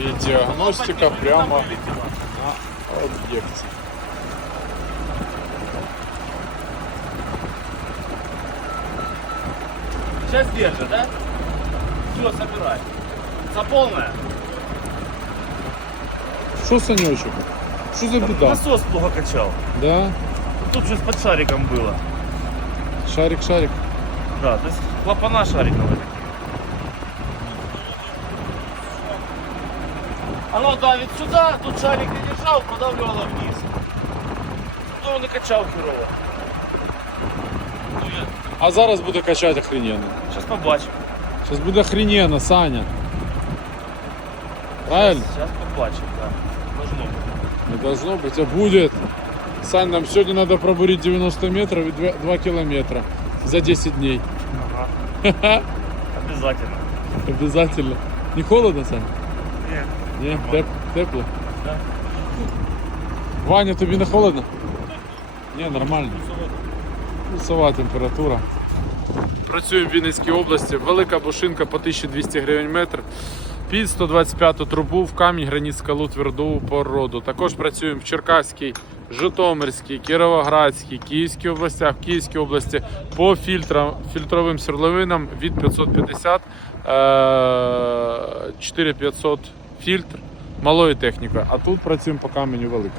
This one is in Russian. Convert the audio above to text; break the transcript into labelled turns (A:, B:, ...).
A: І діагностика прямо на об'єкті.
B: Сейчас держи, да? Все, собирай. За полное.
A: Що, Санечок? Що за біда?
B: Насос плохо качал.
A: Да?
B: Тут же под шариком было.
A: Шарик, шарик.
B: Да, то есть клапана шариковые Оно давит сюда, тут шарик не держал, продавливало вниз. Ну он и качал херово. Ну.
A: А зараз буде качати охрененно.
B: Сейчас побачим.
A: Зараз буде охрененно, Саня. Правильно?
B: Сейчас побачим, да. Должно быть.
A: Не должно быть, а будет. Сань, нам сегодня надо пробурить 90 метров и 2, 2 километра за 10 дней.
B: Ага. Обязательно.
A: Обязательно. Не холодно, Сань?
B: Нет.
A: Ні, теп, тепло.
B: Да.
A: Ваня, тобі не холодно? Ні, нормально. Плюсова температура. Працюємо в Вінницькій області. Велика бушинка по 1200 гривень метр. Під 125 трубу в камінь, граніт, скалу, тверду породу. Також працюємо в Черкаській, Житомирській, Кіровоградській, Київській областях, в Київській області по фільтрам, фільтровим свердловинам від 550 е, 4500 фільтр малою технікою. А тут працюємо по каменю великою.